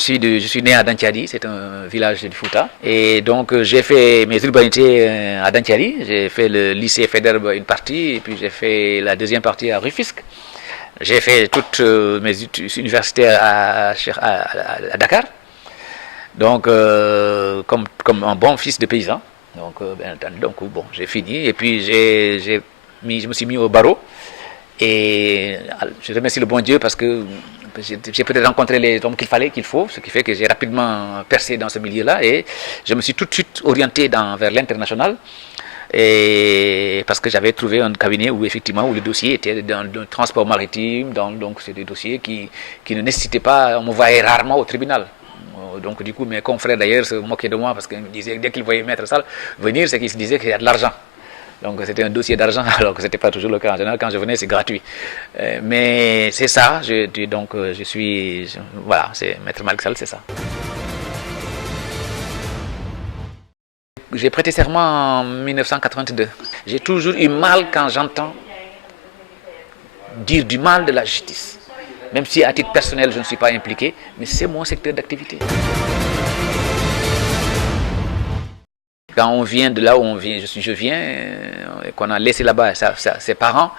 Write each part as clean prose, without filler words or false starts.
je suis né à Dantiali, c'est un village du Fouta. Et donc j'ai fait mes urbanités à Dantiali. J'ai fait le lycée Faidherbe une partie, et puis j'ai fait la deuxième partie à Rufisque. J'ai fait toutes mes études universitaires à Dakar. Donc comme un bon fils de paysan. Donc bon, j'ai fini et puis je me suis mis au barreau. Et je remercie le bon Dieu parce que j'ai peut-être rencontré les hommes qu'il faut, ce qui fait que j'ai rapidement percé dans ce milieu-là et je me suis tout de suite orienté vers l'international. Et parce que j'avais trouvé un cabinet où effectivement où le dossier était dans le transport maritime, donc c'est des dossiers qui ne nécessitaient pas, on me voyait rarement au tribunal. Donc du coup mes confrères d'ailleurs se moquaient de moi parce qu'ils me disaient dès qu'ils voyaient Maître Sall venir, c'est qu'ils se disaient qu'il y a de l'argent. Donc c'était un dossier d'argent, alors que ce n'était pas toujours le cas. En général, quand je venais, c'est gratuit. Mais c'est ça, voilà, c'est Maître Malick Sall, c'est ça. J'ai prêté serment en 1982. J'ai toujours eu mal quand j'entends dire du mal de la justice. Même si à titre personnel, je ne suis pas impliqué, mais c'est mon secteur d'activité. Quand on vient de là où on vient, je viens, et qu'on a laissé là-bas ses parents,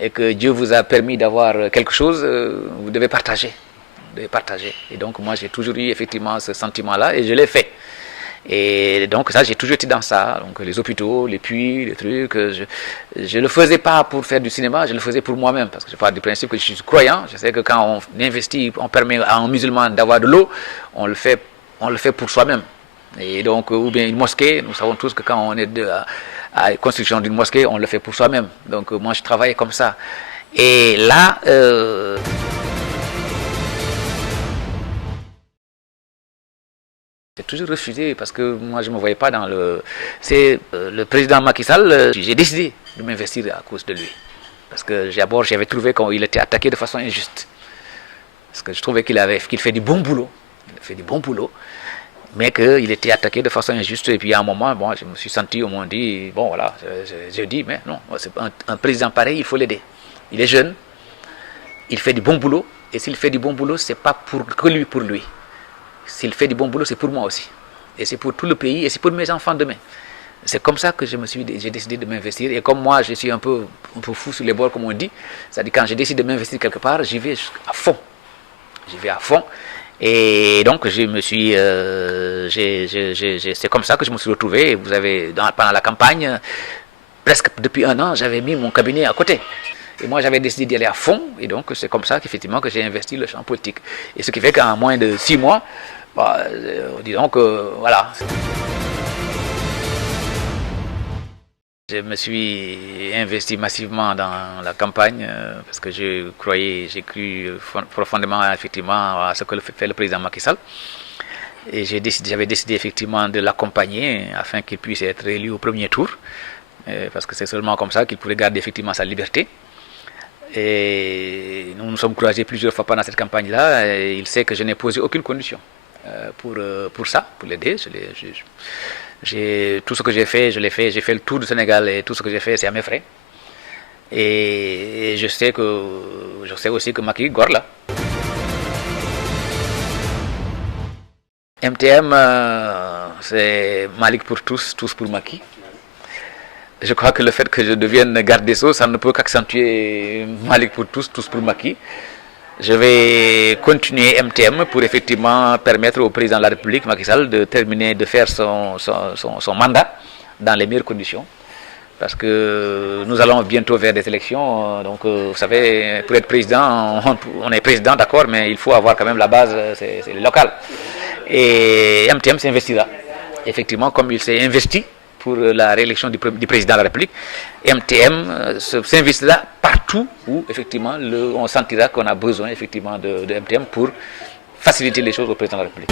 et que Dieu vous a permis d'avoir quelque chose, vous devez partager. Vous devez partager. Et donc moi j'ai toujours eu effectivement ce sentiment-là, et je l'ai fait. Et donc ça, j'ai toujours été dans ça. Donc les hôpitaux, les puits, les trucs. Je le faisais pas pour faire du cinéma, je le faisais pour moi-même. Parce que je pars du principe que je suis croyant. Je sais que quand on investit, on permet à un musulman d'avoir de l'eau, on le fait pour soi-même. Et donc, ou bien une mosquée, nous savons tous que quand on est à la construction d'une mosquée, on le fait pour soi-même. Donc moi, je travaillais comme ça. Et là... J'ai toujours refusé parce que moi je ne me voyais pas dans le... C'est le président Macky Sall, j'ai décidé de m'investir à cause de lui. Parce que d'abord j'avais trouvé qu'il était attaqué de façon injuste. Parce que je trouvais qu'il fait du bon boulot. Il fait du bon boulot. Mais qu'il était attaqué de façon injuste. Et puis à un moment, bon, je me suis senti, au moins dit, bon voilà, je dis, mais non, un président pareil, il faut l'aider. Il est jeune, il fait du bon boulot. Et s'il fait du bon boulot, ce n'est pas pour lui. S'il fait du bon boulot, c'est pour moi aussi. Et c'est pour tout le pays et c'est pour mes enfants demain. C'est comme ça que j'ai décidé de m'investir. Et comme moi, je suis un peu fou sur les bords, comme on dit, c'est-à-dire quand j'ai décidé de m'investir quelque part, j'y vais à fond. J'y vais à fond. Et donc, c'est comme ça que je me suis retrouvé. Vous avez, pendant la campagne, presque depuis 1 an, j'avais mis mon cabinet à côté. Et moi, j'avais décidé d'y aller à fond. Et donc, c'est comme ça qu'effectivement que j'ai investi le champ politique. Et ce qui fait qu'en moins de 6 mois, disons que, voilà. Je me suis investi massivement dans la campagne parce que j'ai cru profondément effectivement à ce que fait le président Macky Sall. Et j'avais décidé effectivement de l'accompagner afin qu'il puisse être élu au premier tour. Parce que c'est seulement comme ça qu'il pourrait garder effectivement sa liberté. Et nous nous sommes croisés plusieurs fois pendant cette campagne-là. Et il sait que je n'ai posé aucune condition pour ça, pour l'aider. Tout ce que j'ai fait, je l'ai fait. J'ai fait le tour du Sénégal et tout ce que j'ai fait, c'est à mes frais. Et je sais aussi que Macky gor là. MTM, c'est Malick pour tous, tous pour Macky. Je crois que le fait que je devienne garde des Sceaux, ça ne peut qu'accentuer Malick pour tous, tous pour Macky. Je vais continuer MTM pour effectivement permettre au président de la République, Macky Sall, de faire son mandat dans les meilleures conditions. Parce que nous allons bientôt vers des élections. Donc, vous savez, pour être président, on est président, d'accord, mais il faut avoir quand même la base, c'est local. Et MTM s'investira. Effectivement, comme il s'est investi pour la réélection du président de la République, MTM s'investira partout où effectivement on sentira qu'on a besoin effectivement de MTM pour faciliter les choses au président de la République.